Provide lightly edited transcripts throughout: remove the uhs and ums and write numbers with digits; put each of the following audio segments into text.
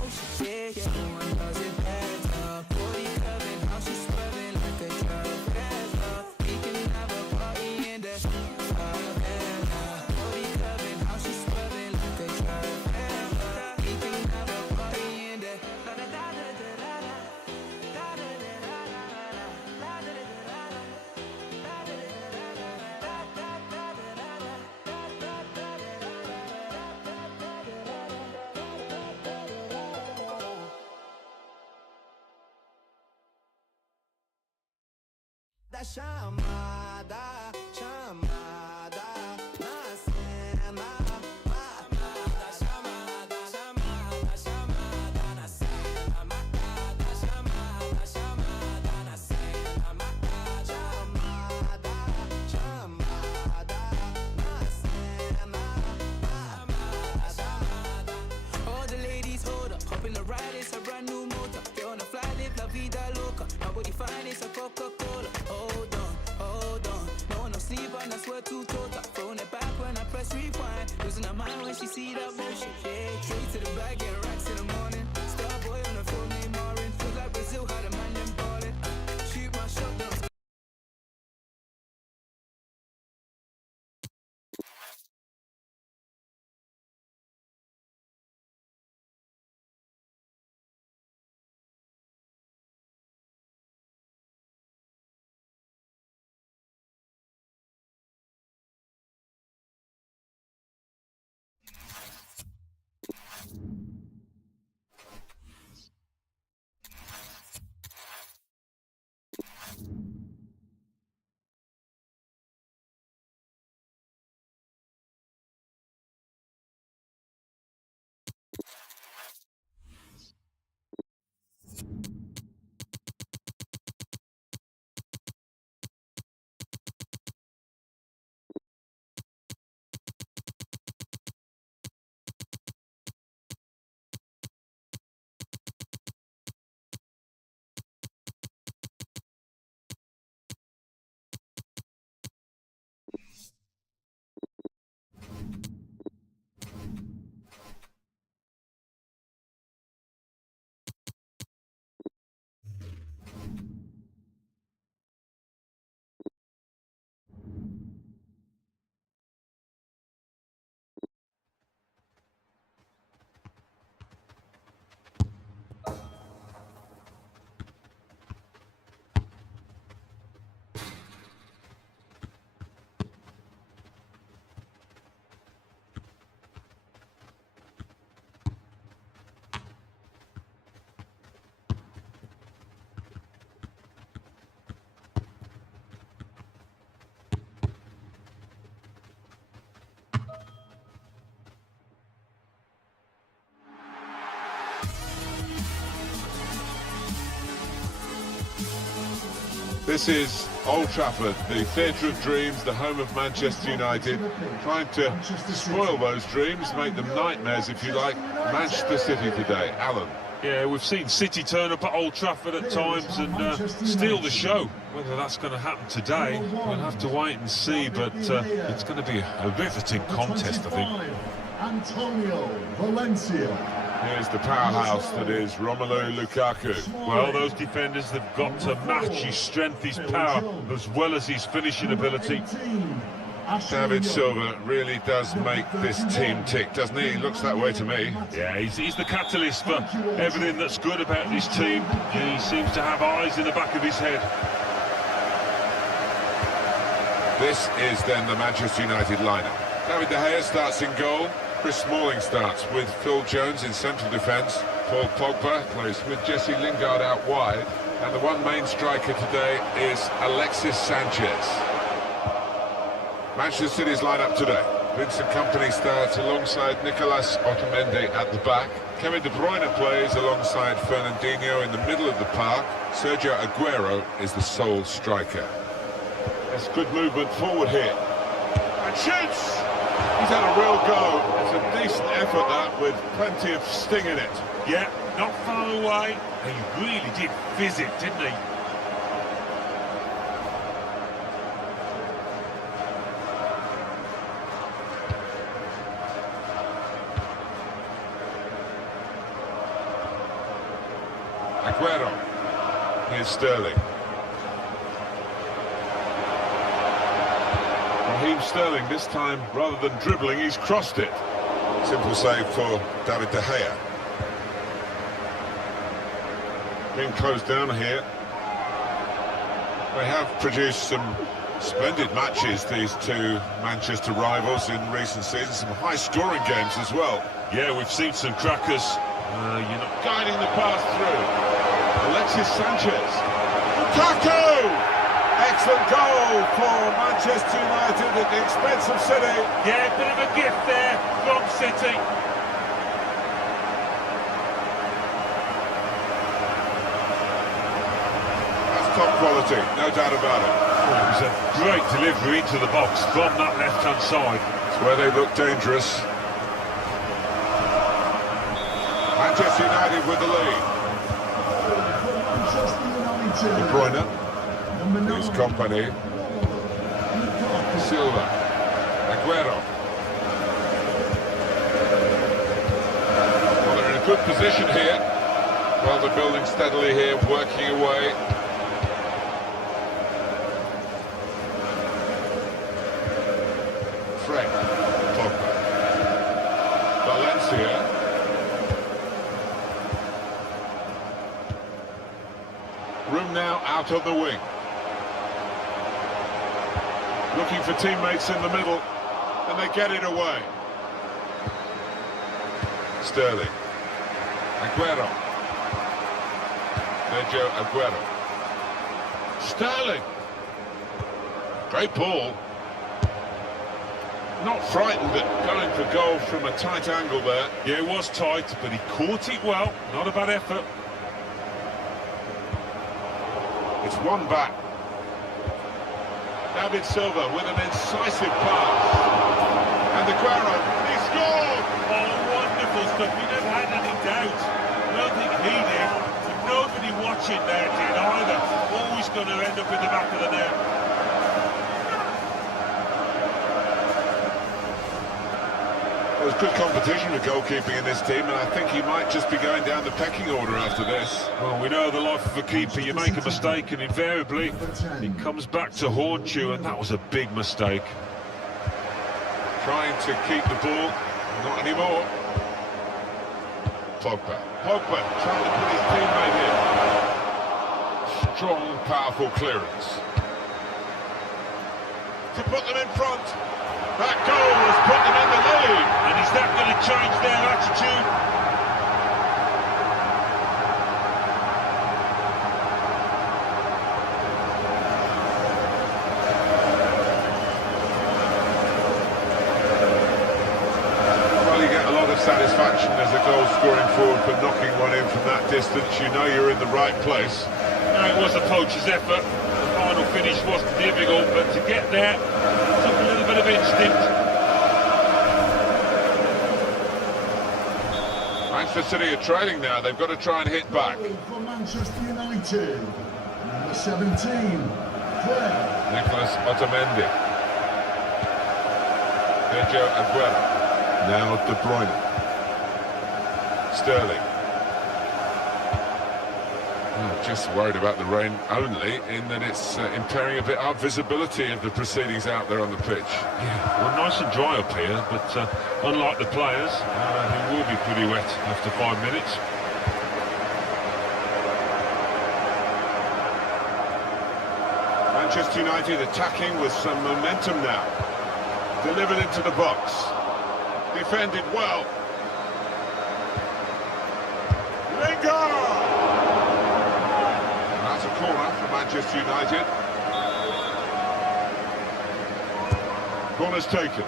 motion. Yeah, yeah, no one does it better. Body curving, how she swerving like a trailblazer. We can have a party in the favela. Body curving, how she swerving like a trailblazer. We can have a party in the da chamada, chamada, na cena. Chamada, chamada, chamada, chamada, na cena. Marcada, chamada, chamada, na cena. Marcada, chamada, chamada, na cena. Chamada, chamada. All the ladies hold up, hop in the ride, it's a brand new motor. Get on a fly, live la vida loca. Nobody find it's a Coca-Cola. Hold on, no one no sleep and I swear to total. Throwing it back when I press rewind. Losing her mind when she see that motion. Yeah, straight to the bag, getting racks in the morning. Star boy on the film named Marin. Feels like Brazil had a man them ballin'. Shoot my shot down. This is Old Trafford, the theatre of dreams, the home of Manchester United, trying to spoil those dreams, make them nightmares, if you like. Manchester City today. Alan. Yeah, we've seen City turn up at Old Trafford at times and steal the show. Whether that's going to happen today, we'll have to wait and see, but it's going to be a riveting contest, I think. Antonio Valencia. Here's the powerhouse that is Romelu Lukaku. Well, those defenders have got to match his strength, his power, as well as his finishing ability. David Silva really does make this team tick, doesn't he? He looks that way to me. Yeah, he's the catalyst for everything that's good about this team. He seems to have eyes in the back of his head. This is then the Manchester United lineup. David De Gea starts in goal. Chris Smalling starts with Phil Jones in central defence. Paul Pogba plays with Jesse Lingard out wide. And the one main striker today is Alexis Sanchez. Manchester City's lineup today. Vincent Kompany starts alongside Nicolas Otamendi at the back. Kevin De Bruyne plays alongside Fernandinho in the middle of the park. Sergio Aguero is the sole striker. There's good movement forward here. And shoots! He's had a real go. It's a decent effort, that, with plenty of sting in it. Yeah, not far away. He really did fizz it, didn't he? Aguero. Here's Sterling. Raheem Sterling, this time, rather than dribbling, he's crossed it. Simple save for David De Gea. Being closed down here. They have produced some splendid matches, these two Manchester rivals, in recent seasons. Some high-scoring games as well. Yeah, we've seen some crackers. Guiding the pass through. Alexis Sanchez. Lukaku! Excellent goal for Manchester United at the expense of City. Yeah, a bit of a gift there from City. That's top quality, no doubt about it. It was a great delivery into the box from that left-hand side. It's where they look dangerous. Manchester United with the lead. De Bruyne. His company. Silva. Aguero. Well, they're in a good position here. Well, they're building steadily here, working away. Fred. Pogba. Valencia. Room now out on the wing. Looking for teammates in the middle, and they get it away. Sterling. Aguero. Sergio Aguero. Sterling. Great ball. Not frightened at going for goal from a tight angle there. Yeah, it was tight, but he caught it well. Not a bad effort. It's one back. David Silva with an incisive pass. And Aguero, he scored! Oh, wonderful stuff. You never had any doubt. I don't think he did. But nobody watching there did either. Always going to end up in the back of the net. Well, there's good competition with goalkeeping in this team, and I think he might just be going down the pecking order after this. Well, we know the life of a keeper. You make a mistake and invariably it comes back to haunt you, and that was a big mistake. Trying to keep the ball, not anymore. Pogba trying to put his teammate in. Strong, powerful clearance. To put them in front. That goal has put them in the lead. And is that going to change their attitude? Well, you get a lot of satisfaction as a goal scoring forward for knocking one in from that distance. You know you're in the right place. No, it was a poacher's effort. The final finish wasn't difficult, but to get there took a little bit of instinct. Manchester City are trailing now. They've got to try and hit back. For Manchester United, number 17, Fred. Nicolas Otamendi. Sergio Aguero. Now De Bruyne. Sterling. Oh, just worried about the rain only, in that it's impairing a bit our visibility of the proceedings out there on the pitch. Yeah, well, nice and dry up here, but unlike the players, it will be pretty wet after 5 minutes. Manchester United attacking with some momentum now. Delivered into the box. Defended well. Lingard! That's a corner for Manchester United. Corner's taken.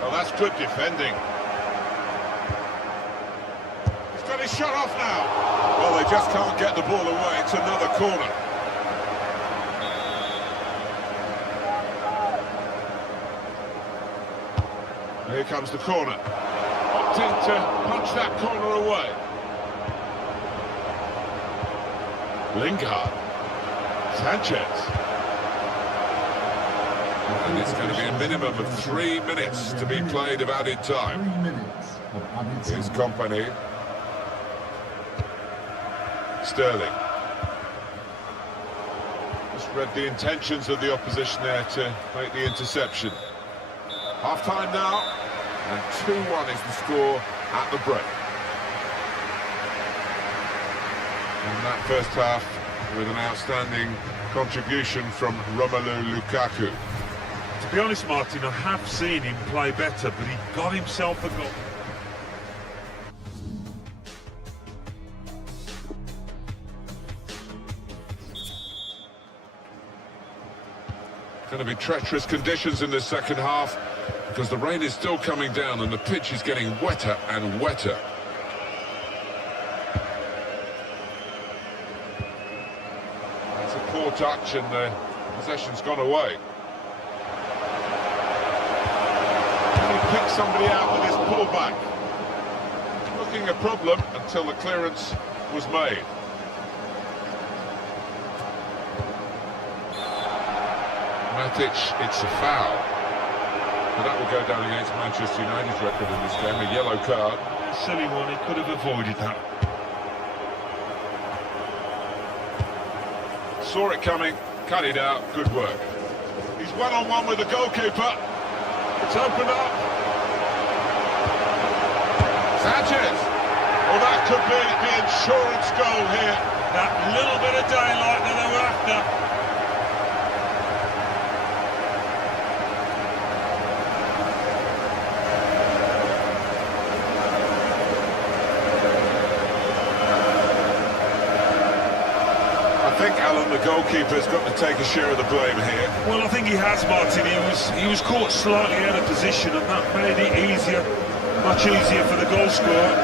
Well, that's good defending. He's got his shot off now. Well, they just can't get the ball away. It's another corner. Here comes the corner. Opting to punch that corner away. Lingard. Sanchez. And it's going to be a minimum of 3 minutes to be played of added time. 3 minutes of added time. His company. Sterling. Just read the intentions of the opposition there to make the interception. Half-time now, and 2-1 is the score at the break. And that first half with an outstanding contribution from Romelu Lukaku. To be honest, Martin, I have seen him play better, but he got himself a goal. Going to be treacherous conditions in the second half because the rain is still coming down and the pitch is getting wetter and wetter. That's a poor touch and the possession's gone away. Can he pick somebody out with his pullback? Looking a problem until the clearance was made. Matic, it's a foul. But that will go down against Manchester United's record in this game, a yellow card. Silly one, he could have avoided that. Saw it coming, cut it out, good work. He's one-on-one with the goalkeeper. It's opened up. Sanchez. Well, that could be the insurance goal here. That little bit of daylight that they were after. I think, Alan, the goalkeeper's got to take a share of the blame here. Well, I think he has, Martin. He was caught slightly out of position, and that made it easier, much easier for the goal scorer.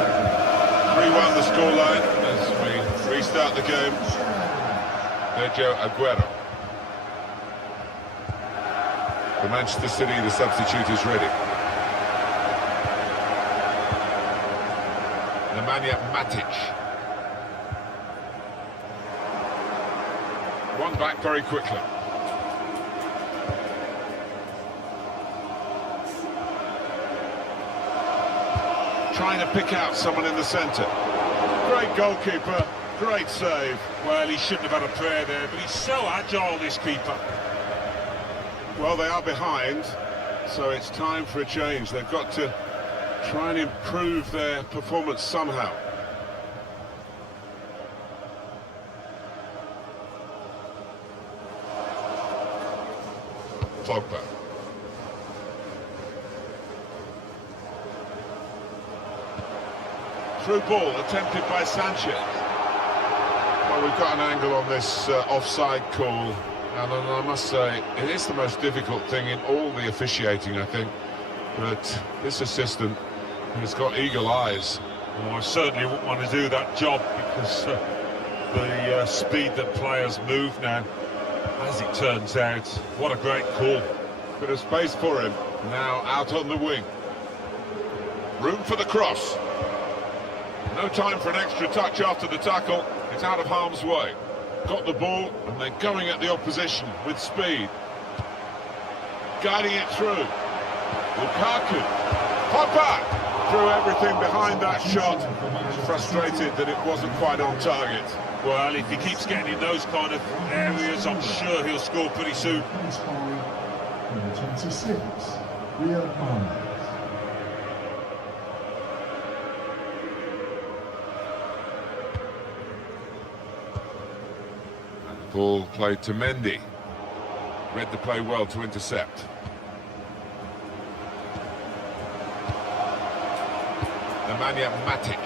3-1 the scoreline as we restart the game. Sergio Aguero. For Manchester City, the substitute is ready. Nemanja Matic. One back very quickly. Trying to pick out someone in the centre. Great goalkeeper, great save. Well, he shouldn't have had a prayer there, but he's so agile, this keeper. Well, they are behind, so it's time for a change. They've got to try and improve their performance somehow. Pogba. Through ball attempted by Sanchez. Well, we've got an angle on this offside call, and I must say it is the most difficult thing in all the officiating, I think. But this assistant has got eagle eyes. Well, I certainly wouldn't want to do that job because the speed that players move now. As it turns out, what a great call. Bit of space for him. Now out on the wing. Room for the cross. No time for an extra touch after the tackle. It's out of harm's way. Got the ball and they're going at the opposition with speed. Guiding it through. Lukaku. Pogba! Threw everything behind that shot. Frustrated that it wasn't quite on target. Well, if he keeps getting in those kind of areas, I'm sure he'll score pretty soon. Number 26, Riyad Mahrez. Ball played to Mendy. Read the play well to intercept. Nemanja Matic.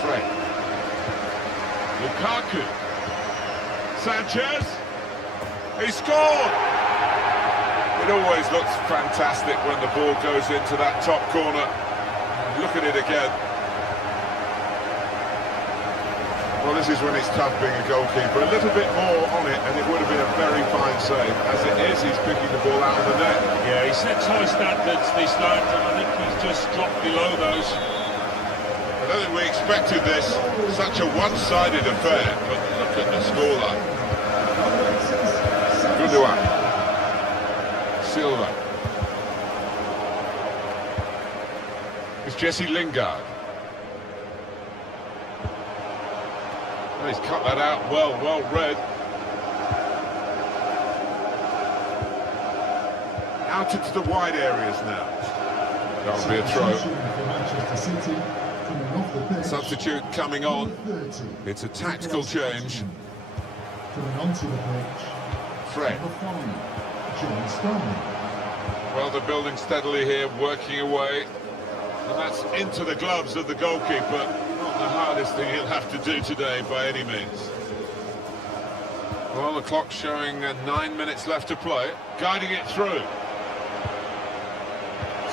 Fred. Lukaku. Sanchez. He scored! It always looks fantastic when the ball goes into that top corner. Look at it again. Well, this is when it's tough being a goalkeeper. A little bit more on it and it would have been a very fine save. As it is, he's picking the ball out of the net. Yeah, he sets high standards, this lad, and I think he's just dropped below those. I don't think we expected this, such a one-sided affair, but look at the scoreline. Gundogan. Silva. It's Jesse Lingard. Well, he's cut that out well read. Out into the wide areas now. That'll be a throw. Substitute coming on. It's a tactical change. Coming onto the pitch. Fred. Well, they're building steadily here, working away. And that's into the gloves of the goalkeeper. Not the hardest thing he'll have to do today by any means. Well, the clock's showing 9 minutes left to play. Guiding it through.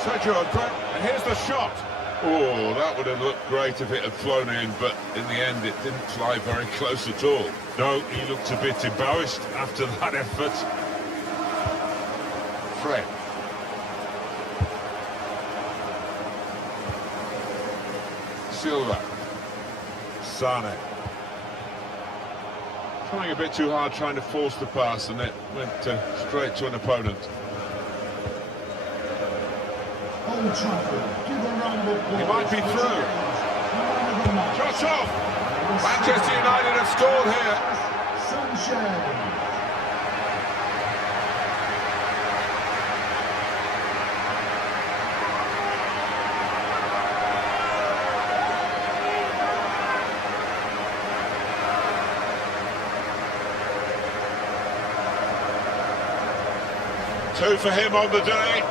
Sergio Aguero, and here's the shot. Oh, that would have looked great if it had flown in, but in the end it didn't fly very close at all. No, he looked a bit embarrassed after that effort. Fred. Silva. Sane. Trying a bit too hard, trying to force the pass, and it went straight to an opponent. Old Trafford, give a round of applause. He might be through. Shot off! Manchester United have scored here. Sanchez. Two for him on the day,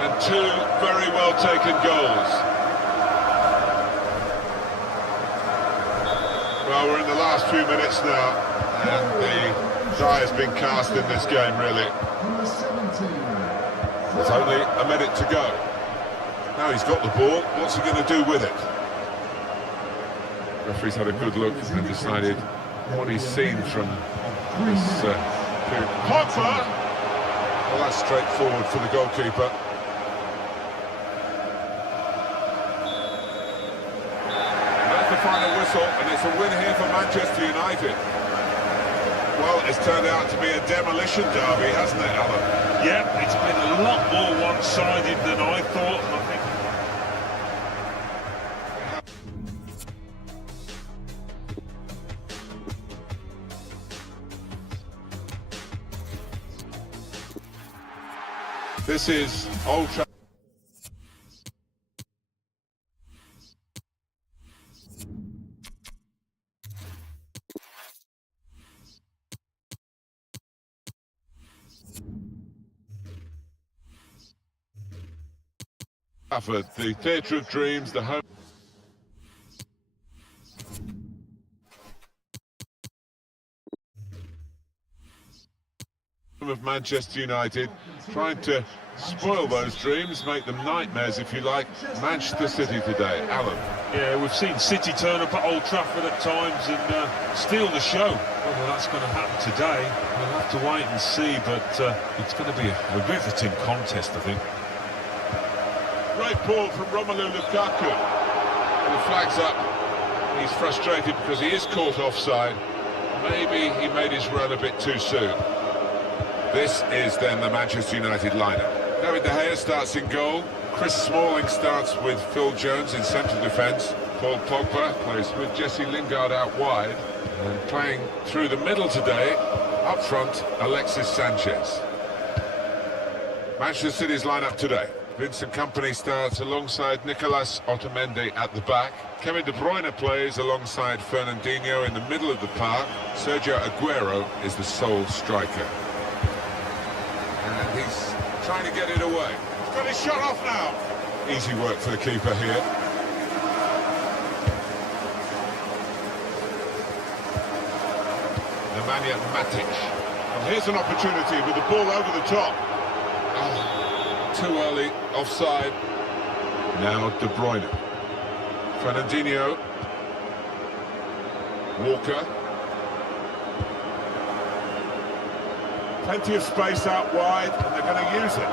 and two very well taken goals. Well, we're in the last few minutes now, and the die has been cast in this game, really. There's only a minute to go. Now he's got the ball, what's he going to do with it? Referee's had a good look and decided what he's seen from this period. Pogba! Well, that's straightforward for the goalkeeper. That's the final whistle, and it's a win here for Manchester United. Well, it's turned out to be a demolition derby, hasn't it, Alan? Yeah, it's been a lot more one-sided than I thought. I think this is Old Trafford. The theatre of dreams, the home of Manchester United, trying to spoil those dreams, make them nightmares, if you like. Manchester City today, Alan. yeah, we've seen City turn up at Old Trafford at times and steal the show. Whether that's going to happen today, we'll have to wait and see, but it's going to be a riveting contest, I think. Great ball from Romelu Lukaku. And the flag's up. He's frustrated because he is caught offside. Maybe he made his run a bit too soon. This is then the Manchester United lineup. David De Gea starts in goal. Chris Smalling starts with Phil Jones in central defence. Paul Pogba plays with Jesse Lingard out wide. And playing through the middle today, up front, Alexis Sanchez. Manchester City's lineup today. Vincent Kompany starts alongside Nicolas Otamendi at the back. Kevin De Bruyne plays alongside Fernandinho in the middle of the park. Sergio Aguero is the sole striker. And he's trying to get it away. He's got his shot off now. Easy work for the keeper here. Nemanja Matic. And here's an opportunity with the ball over the top. Oh. Too early, offside. Now De Bruyne. Fernandinho. Walker. Plenty of space out wide, and they're going to use it.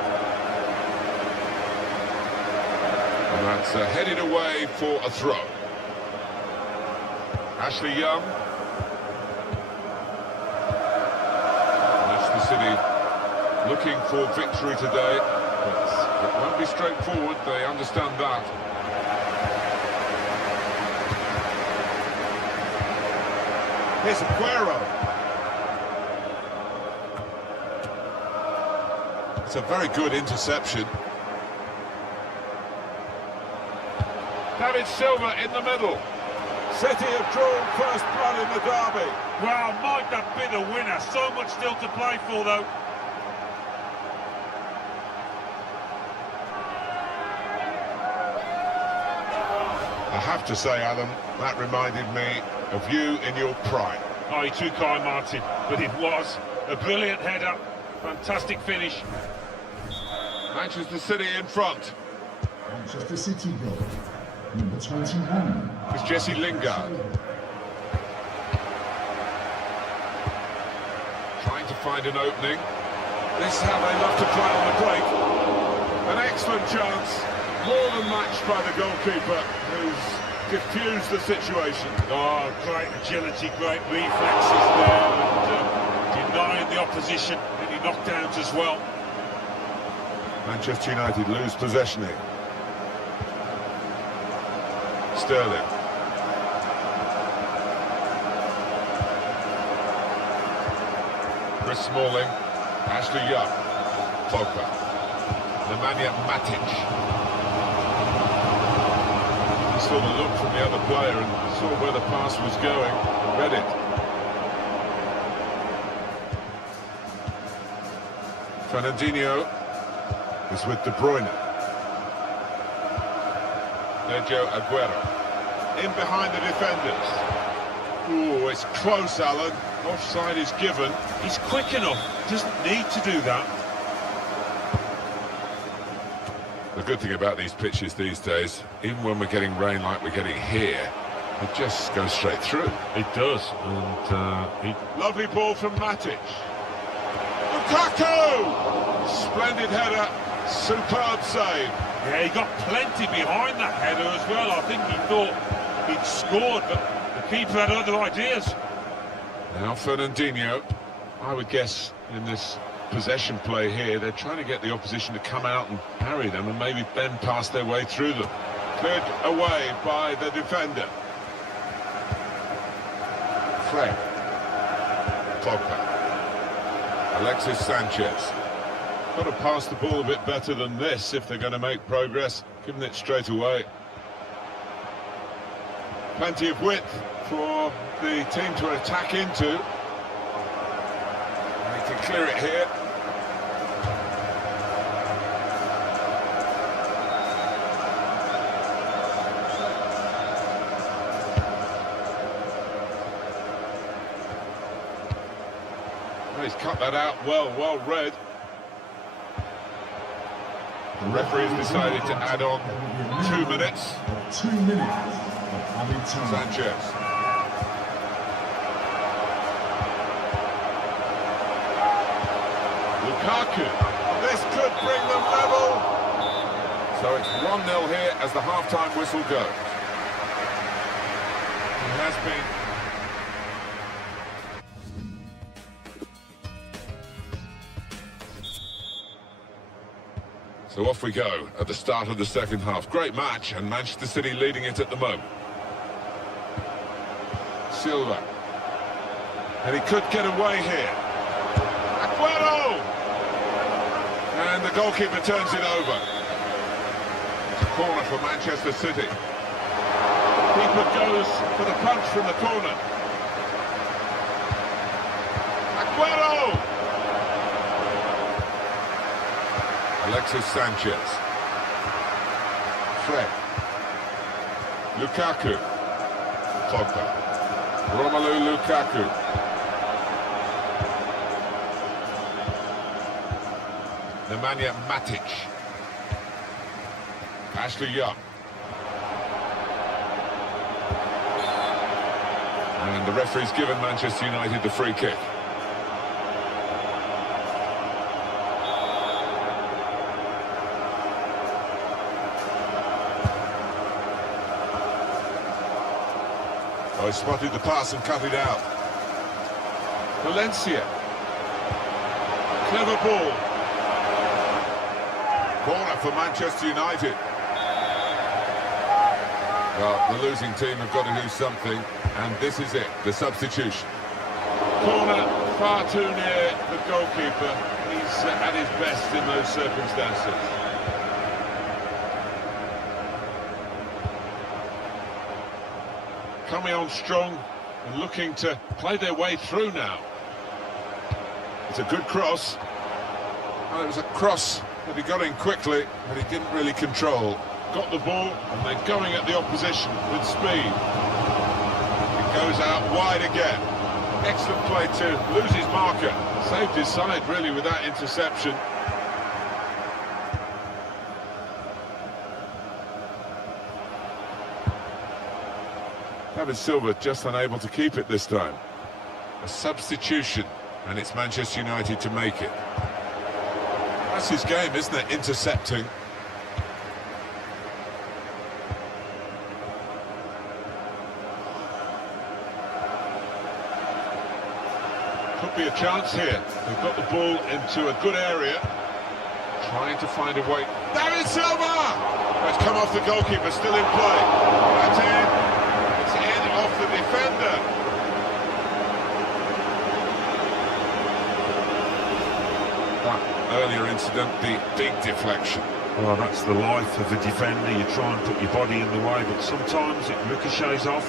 And that's headed away for a throw. Ashley Young. Manchester City looking for victory today. But It won't be straightforward, they understand that. Here's Aguero. It's a very good interception. David Silva in the middle. City have drawn first blood in the derby. Wow, might that be the winner? So much still to play for, though. I have to say, Alan, that reminded me of you in your prime. Oh, you're too kind, Martin. But it was a brilliant header. Fantastic finish. Manchester City in front. Manchester City goal. Number 21. It's Jesse Lingard. Trying to find an opening. This is how they love to play on the break. An excellent chance. More than matched by the goalkeeper, who's diffused the situation. Oh, great agility, great reflexes there, and denying the opposition any knockdowns as well. Manchester United lose possession here. Sterling. Chris Smalling. Ashley Young. Pogba. Nemanja Matic. He saw the look from the other player and saw where the pass was going. Read it. Fernandinho is with De Bruyne. Sergio Aguero. In behind the defenders. Ooh, it's close, Alan. Offside is given. He's quick enough, doesn't need to do that. The good thing about these pitches these days, even when we're getting rain like we're getting here, it just goes straight through. It does, and Lovely ball from Matic. Lukaku! Splendid header, superb save. yeah, he got plenty behind that header as well. I think he thought he'd scored, but the keeper had other ideas. Now Fernandinho, I would guess in this possession play here, they're trying to get the opposition to come out and parry them and maybe bend past their way through them. Cleared away by the defender. Fred. Pogba. Alexis Sanchez. Got to pass the ball a bit better than this if they're going to make progress, giving it straight away. Plenty of width for the team to attack into. They can clear it here. Well, he's cut that out well read. The referee's decided to add on 2 minutes. 2 minutes. Sanchez. Lukaku. This could bring them level. So it's 1-0 here as the half-time whistle goes. It has been. So off we go at the start of the second half. Great match, and Manchester City leading it at the moment. Silva. And he could get away here. Aguero! And the goalkeeper turns it over. It's a corner for Manchester City. Keeper goes for the punch from the corner. Aguero! Alexis Sanchez. Fred. Lukaku. Pogba. Romelu Lukaku. Nemanja Matic. Ashley Young. And the referee's given Manchester United the free kick. Oh, he spotted the pass and cut it out. Valencia. Clever ball. Corner for Manchester United. Well, the losing team have got to do something, and this is it, the substitution. Corner far too near the goalkeeper. He's at his best in those circumstances. Coming on strong and looking to play their way through now. It's a good cross. Well, it was a cross that he got in quickly, but he didn't really control. Got the ball, and they're going at the opposition with speed. It goes out wide again. Excellent play to lose his marker. Saved his side, really, with that interception. David Silva just unable to keep it this time. A substitution, and it's Manchester United to make it. That's his game, isn't it? Intercepting. Could be a chance here. They've got the ball into a good area. Trying to find a way. David Silva! It's come off the goalkeeper, still in play. That's in. It's in off the defender. That earlier incident, the big deflection. Well, that's the life of a defender. You try and put your body in the way, but sometimes it ricochets off.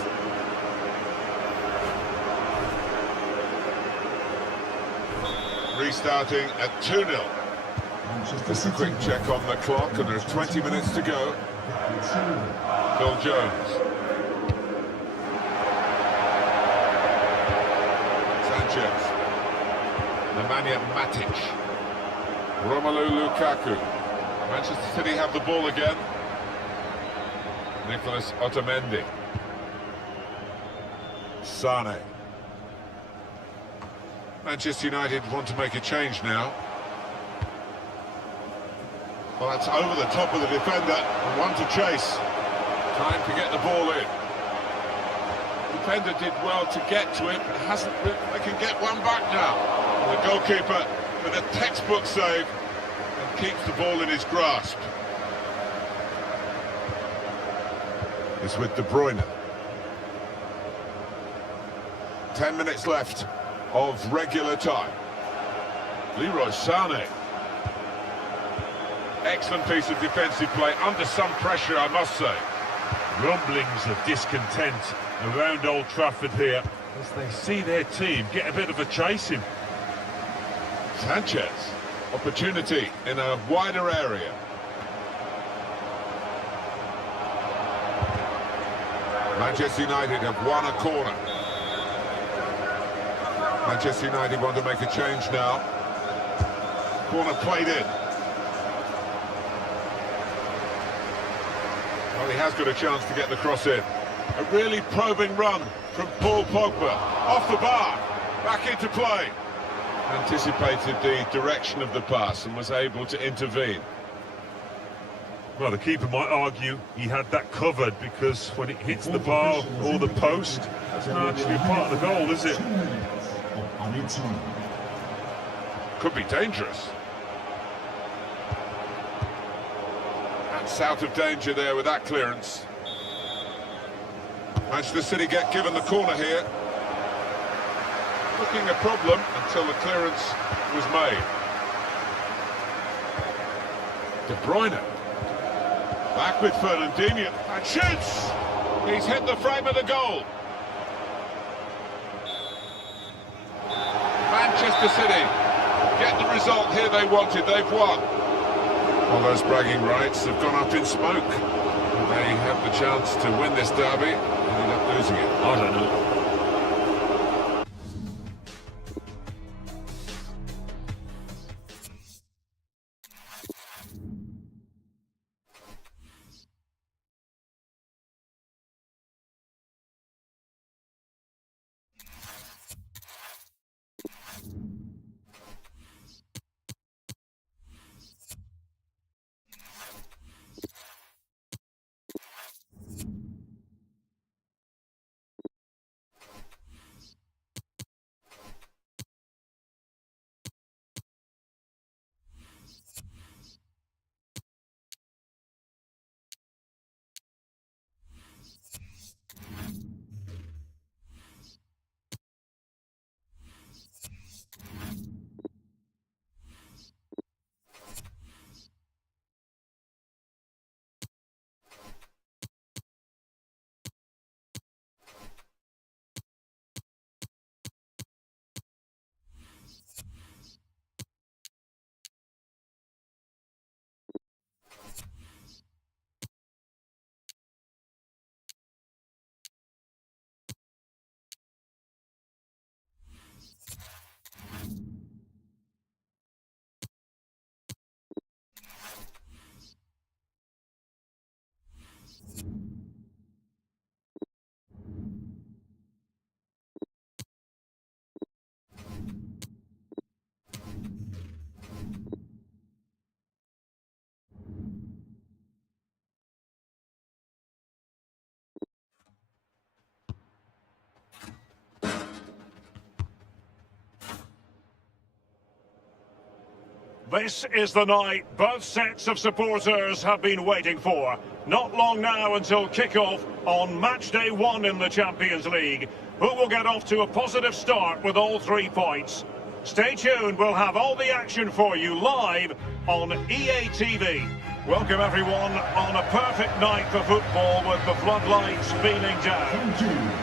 Restarting at 2-0. Just a quick check on the clock, and there's 20 minutes to go. Phil Jones. Sanchez. Nemanja Matic. Romelu Lukaku. Manchester City have the ball again. Nicolas Otamendi. Sane. Manchester United want to make a change now. Well, that's over the top of the defender, and one to chase. Time to get the ball in. Defender did well to get to it, but hasn't. They can get one back now. And the goalkeeper with a textbook save and keeps the ball in his grasp. It's with De Bruyne. 10 minutes left of regular time. Leroy Sané. Excellent piece of defensive play, under some pressure, I must say. Rumblings of discontent around Old Trafford here as they see their team get a bit of a chasing. Sanchez. Opportunity in a wider area. Manchester United have won a corner. Manchester United want to make a change now. Corner played in. Well, he has got a chance to get the cross in. A really probing run from Paul Pogba. Off the bar, back into play. Anticipated the direction of the pass and was able to intervene. Well, the keeper might argue he had that covered because when it hits the bar or the post, that's not actually a part of the goal, is it? Could be dangerous. That's out of danger there with that clearance. Manchester City get given the corner here. Looking a problem until the clearance was made. De Bruyne. Back with Fernandinho. And shoots! He's hit the frame of the goal. Manchester City get the result here they wanted. They've won. Well, those bragging rights have gone up in smoke. They have the chance to win this derby and end up losing it. I don't know. This is the night both sets of supporters have been waiting for. Not long now until kick-off on match day 1 in the Champions League. Who will get off to a positive start with all 3 points? Stay tuned, we'll have all the action for you live on EA TV. Welcome everyone on a perfect night for football with the floodlights beaming down.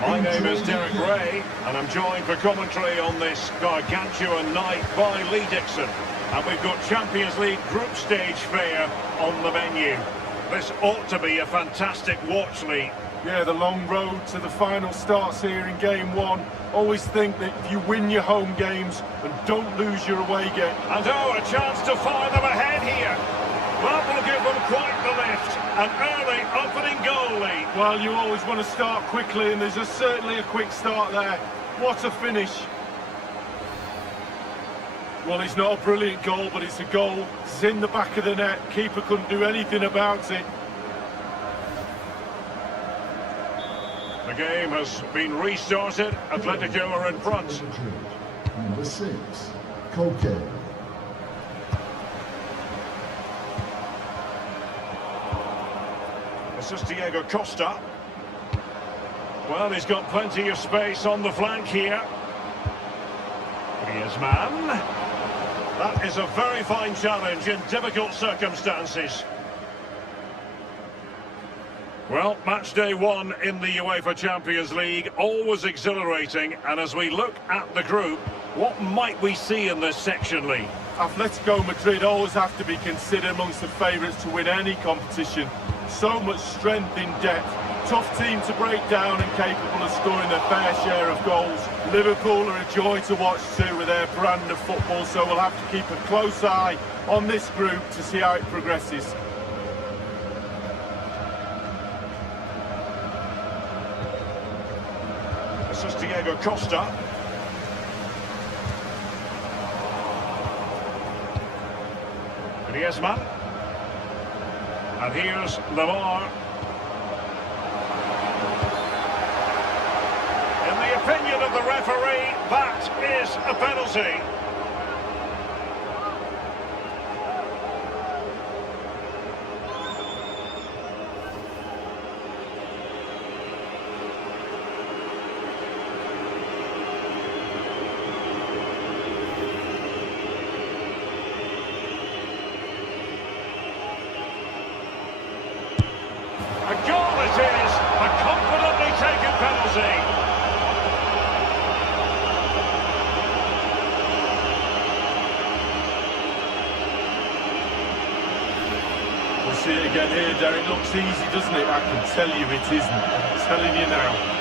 My name is Derek Ray and I'm joined for commentary on this gargantuan night by Lee Dixon. And we've got Champions League group stage fare on the menu. This ought to be a fantastic watch, Lee. Yeah, the long road to the final starts here in game 1. Always think that if you win your home games and don't lose your away game. And oh, a chance to fire them ahead here. That will give them quite the lift. An early opening goal, Lee. Well, you always want to start quickly, and there's certainly a quick start there. What a finish. Well, it's not a brilliant goal, but it's a goal. It's in the back of the net. Keeper couldn't do anything about it. The game has been restarted. Atletico are in front. Number 6, Koke. This is Diego Costa. Well, he's got plenty of space on the flank here. Griezmann. That is a very fine challenge in difficult circumstances. Well, match day 1 in the UEFA Champions League, always exhilarating. And as we look at the group, what might we see in this section, Lee? Atletico Madrid always have to be considered amongst the favourites to win any competition. So much strength in depth. Tough team to break down and capable of scoring their fair share of goals. Liverpool are a joy to watch too with their brand of football, so we'll have to keep a close eye on this group to see how it progresses. This is Diego Costa. Griezmann. And here's Lamar. In the opinion of the referee, that is a penalty. A goal it is, a confidently taken penalty. We'll see it again here, Derek. Looks easy, doesn't it? I can tell you it isn't. I'm telling you now.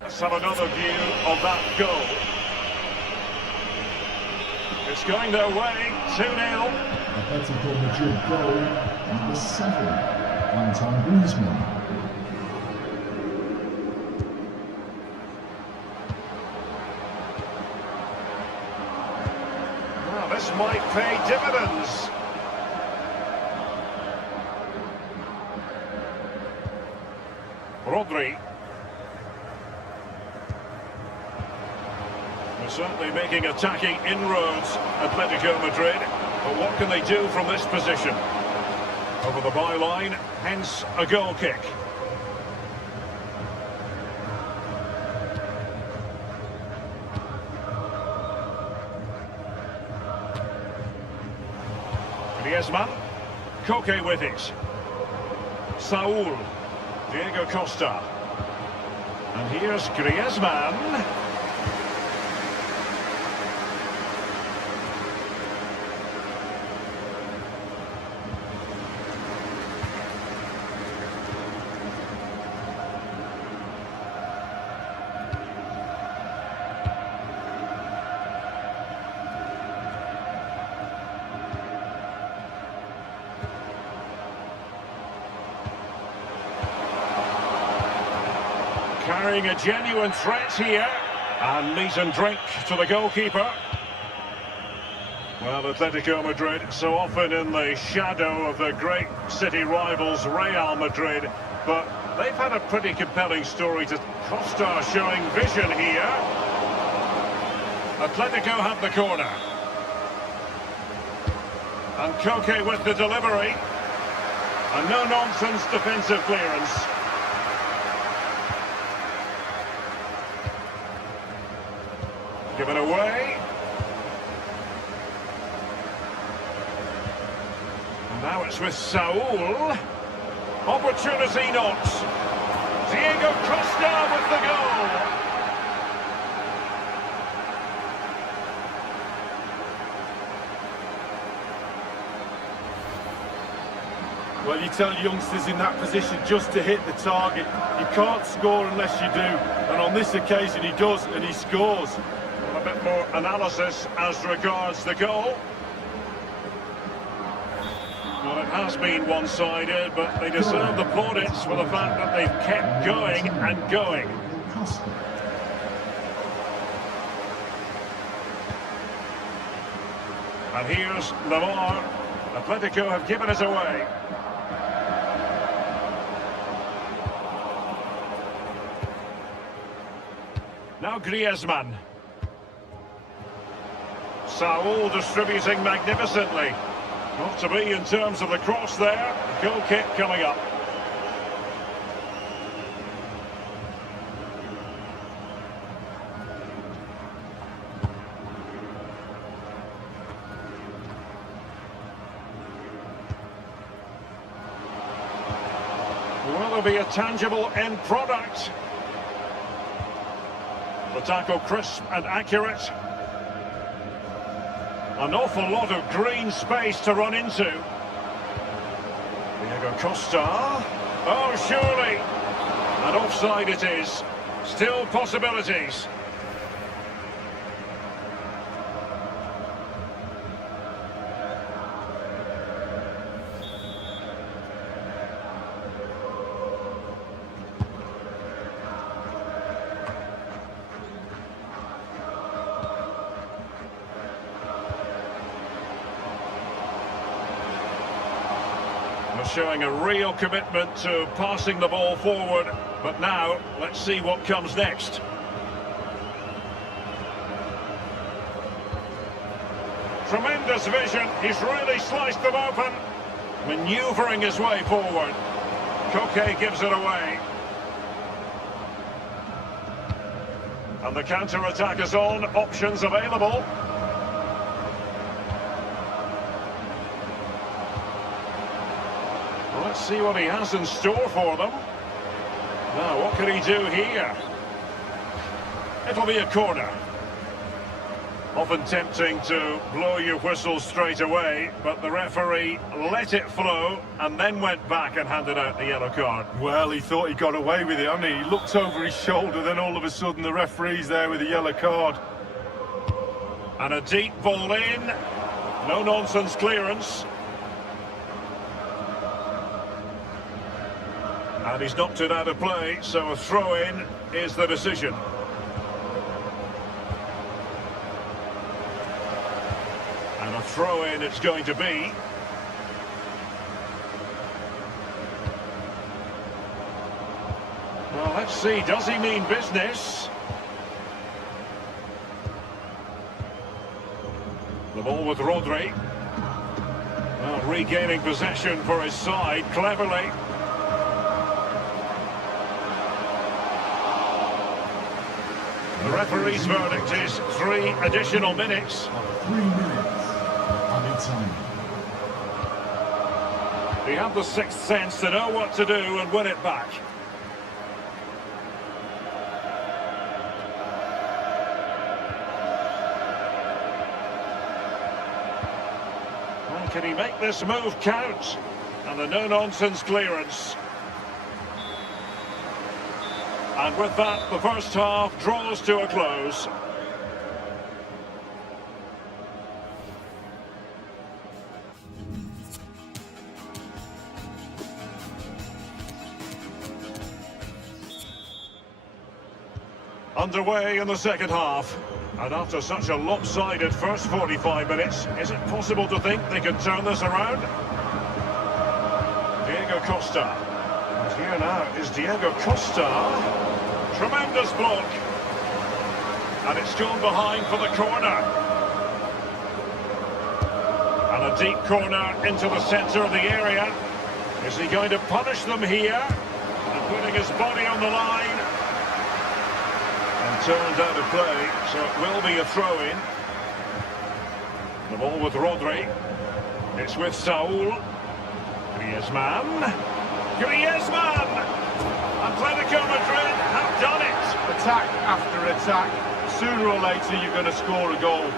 Let's have another view of that goal. It's going their way, 2-0. Atletico Madrid goal, number 7, Anton Griezmann. Well, this might pay dividends. Rodri. They're certainly making attacking inroads, Atletico Madrid. But what can they do from this position? Over the byline, hence a goal kick. Griezmann. Koke with it. Saul. Diego Costa. And here's Griezmann. Carrying a genuine threat here. And meat and drink to the goalkeeper. Well, Atletico Madrid so often in the shadow of the great city rivals Real Madrid, but they've had a pretty compelling story to Costa showing vision here. Atletico have the corner. And Koke with the delivery. A no-nonsense defensive clearance. Given away. And now it's with Saul. Opportunity not. Diego Costa with the goal. Well, you tell youngsters in that position just to hit the target. You can't score unless you do. And on this occasion he does, and he scores. A bit more analysis as regards the goal. Well, it has been one-sided, but they deserve the plaudits for the fact that they've kept going and going. And here's Lamar. Atletico have given it away. Now Griezmann. Saul distributing magnificently. Not to be in terms of the cross there. Goal kick coming up. Will there be a tangible end product? The tackle crisp and accurate. An awful lot of green space to run into. Diego Costa. Oh, surely. And offside it is. Still possibilities. Showing a real commitment to passing the ball forward, but now let's see what comes next. Tremendous vision, he's really sliced them open, manoeuvring his way forward. Koke gives it away. And the counter-attack is on, options available. Let's see what he has in store for them. Now, what can he do here? It'll be a corner. Often tempting to blow your whistle straight away, but the referee let it flow and then went back and handed out the yellow card. Well, he thought he got away with it, hadn't he? He looked over his shoulder, then all of a sudden the referee's there with a yellow card. And a deep ball in. No-nonsense clearance. And he's knocked it out of play, so a throw-in is the decision. And a throw-in it's going to be. Well, let's see, does he mean business? The ball with Rodri. Well, regaining possession for his side, cleverly. The referee's verdict is 3 additional minutes. 3 minutes. Added time. They have the sixth sense to know what to do and win it back. Well, can he make this move count? And the no-nonsense clearance. And with that, the first half draws to a close. Underway in the second half. And after such a lopsided first 45 minutes, is it possible to think they can turn this around? Diego Costa. And here now is Diego Costa. Tremendous block. And it's gone behind for the corner. And a deep corner into the centre of the area. Is he going to punish them here? And putting his body on the line. And turned out of play, so it will be a throw-in. The ball with Rodri. It's with Saul. Griezmann. Griezmann! Atletico Madrid have done it! Attack after attack. Sooner or later you're going to score a goal.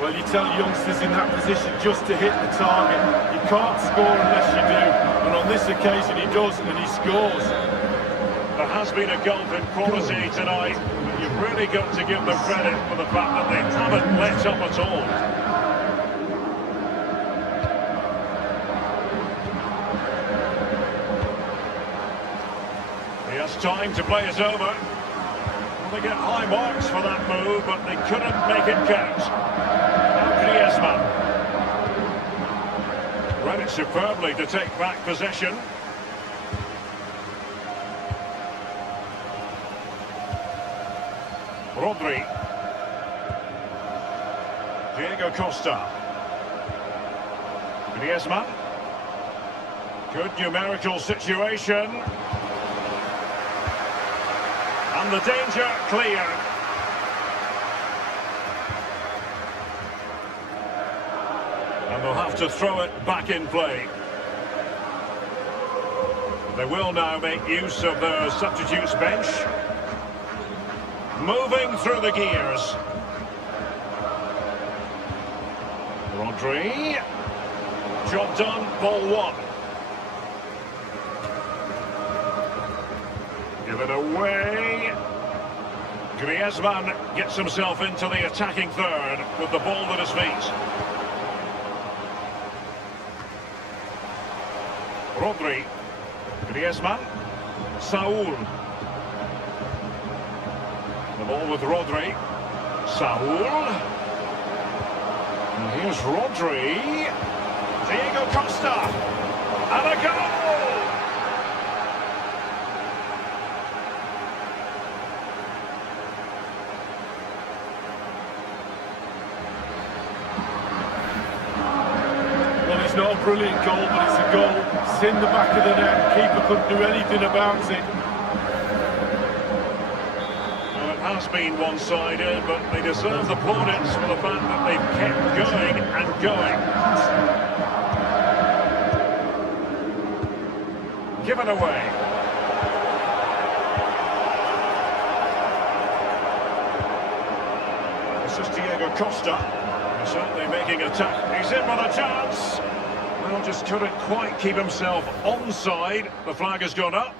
Well, you tell youngsters in that position just to hit the target. You can't score unless you do. And on this occasion he does, and he scores. There has been a gulf in quality tonight, but you've really got to give them credit for the fact that they haven't let up at all. He has time to play it over. Well, they get high marks for that move, but they couldn't make it count. Griezmann. Read it superbly to take back possession. Rodri. Diego Costa. Griezmann. Good numerical situation. And the danger cleared. And they'll have to throw it back in play. They will now make use of their substitutes bench. Moving through the gears. Rodri. Job done, ball one. Give it away. Griezmann gets himself into the attacking third with the ball at his feet. Rodri. Griezmann. Saul. The ball with Rodri. Saul. And here's Rodri. Diego Costa. And a goal! Well, it's not a brilliant goal, but it's a goal. It's in the back of the net. Keeper couldn't do anything about it. Well, it has been one-sided, but they deserve the plaudits for the fact that they've kept going and going. Given away. This is Diego Costa. He's certainly making attack. He's in with a chance. Well, just couldn't quite keep himself onside. The flag has gone up.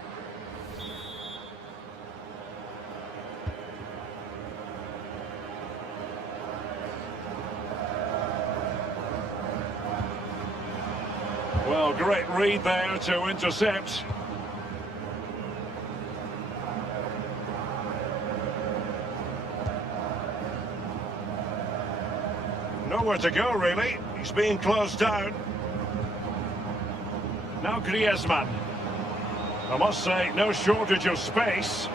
Well, great read there to intercept. Nowhere to go, really. He's being closed down. Now Griezmann. I must say, no shortage of space.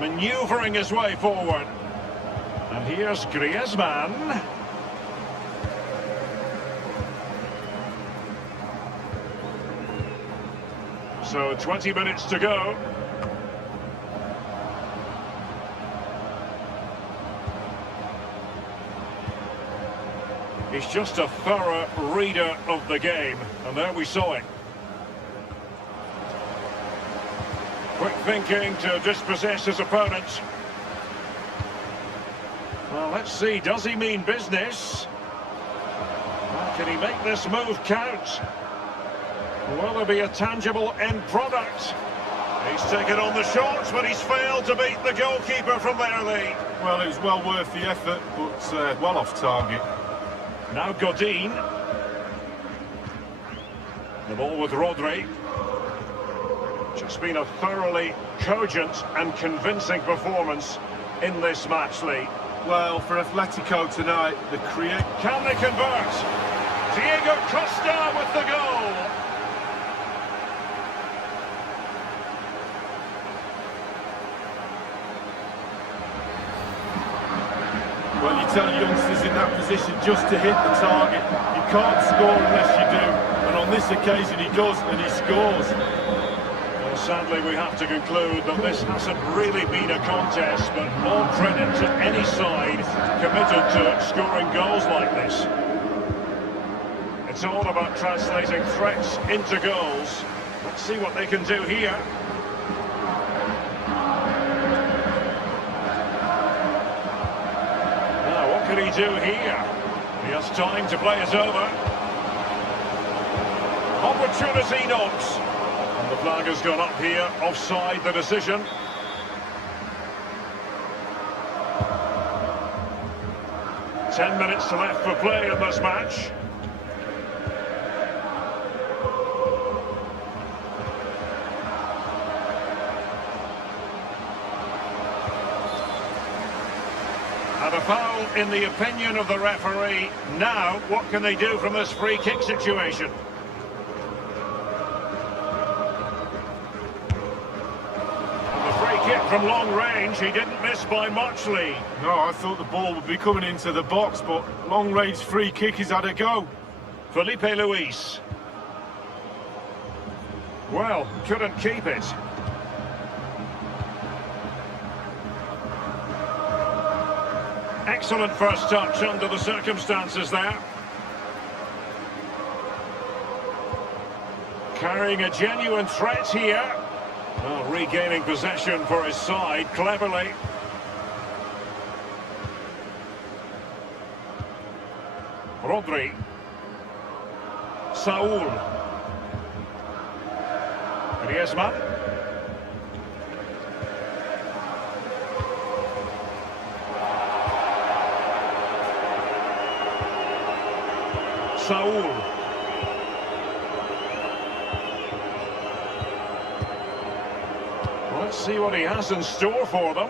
Manoeuvring his way forward. And here's Griezmann. So 20 minutes to go. He's just a thorough reader of the game, and there we saw it. Quick thinking to dispossess his opponent. Well, let's see, does he mean business? Well, can he make this move count? Will there be a tangible end product? He's taken on the shots, but he's failed to beat the goalkeeper from their lead. Well, it was well worth the effort, but well off target. Now Godin. The ball with Rodri. Just been a thoroughly cogent and convincing performance in this match, Lee. Well, for Atletico tonight, the create... Can they convert? Diego Costa with the goal. Well, you tell youngsters in that position just to hit the target. You can't score unless you do. And on this occasion he does, and he scores. Well, sadly we have to conclude that this hasn't really been a contest, but all credit to any side committed to scoring goals like this. It's all about translating threats into goals. Let's see what they can do here. Now, what can he do here? He has time to play it over. Opportunity knocks. And the flag has gone up here, offside the decision. Ten minutes left for play in this match. And a foul in the opinion of the referee. Now, what can they do from this free kick situation? And the free kick from long range, he didn't miss by much, Lee. No, I thought the ball would be coming into the box, but long-range free kick is had a go. Felipe Luis. Well, couldn't keep it. Excellent first touch under the circumstances there. Carrying a genuine threat here. Oh, regaining possession for his side cleverly. Rodri. Saul. Griezmann. Saul. Let's see what he has in store for them.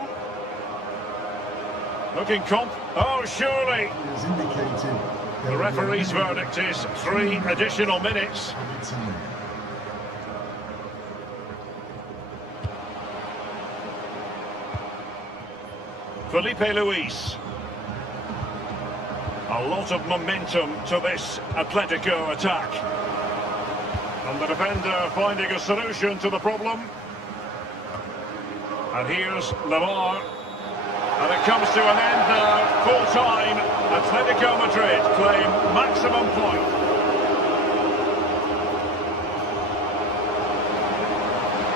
Looking oh, surely. As indicated, The referee's verdict is 3 additional minutes. Felipe Luis. A lot of momentum to this Atletico attack. And the defender finding a solution to the problem. And here's Lamar. And it comes to an end now, full time. Atletico Madrid claim maximum point.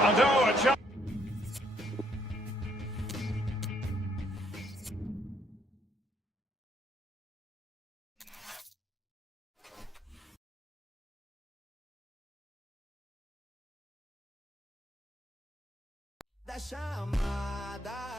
And oh, a chance. Da chamada